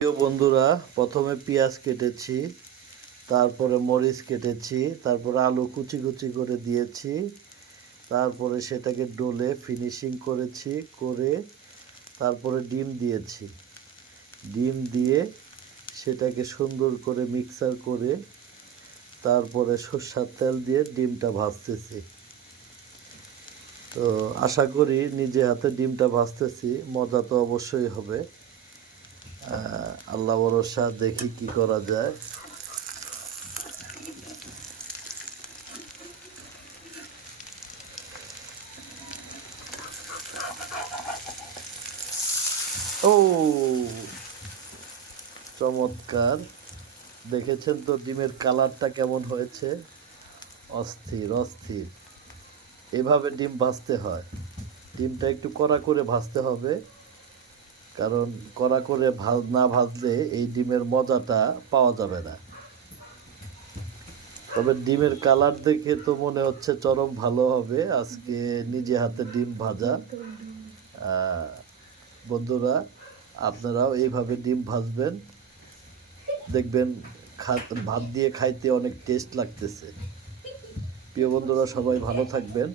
প্রিয় বন্ধুরা, প্রথমে পেঁয়াজ কেটেছি, তারপরে মরিচ কেটেছি, তারপরে আলু কুচি কুচি করে দিয়েছি, তারপরে সেটাকে ডলে ফিনিশিং করেছি, করে তারপরে ডিম দিয়েছি। ডিম দিয়ে সেটাকে সুন্দর করে মিক্সার করে তারপরে সরষের তেল দিয়ে ডিমটা ভাজতেছি। তো আশা করি নিজে হাতে ডিমটা ভাজতেছি, মজা তো অবশ্যই হবে। আল্লাহ ভরসা, দেখি কি করা যায়। ও, চমৎকার! দেখেছেন তো ডিমের কালারটা কেমন হয়েছে? অস্থির অস্থির। এভাবে ডিম ভাজতে হয়। ডিমটা একটু কড়া করে ভাজতে হবে, কারণ কড়া করে না ভাজলে এই ডিমের মজাটা পাওয়া যাবে না। তবে ডিমের কালার দেখে তো মনে হচ্ছে চরম ভালো হবে আজকে নিজে হাতে ডিম ভাজা। বন্ধুরা, আপনারাও এইভাবে ডিম ভাজবেন, দেখবেন ভাত দিয়ে খাইতে অনেক টেস্ট লাগতেছে। প্রিয় বন্ধুরা, সবাই ভালো থাকবেন।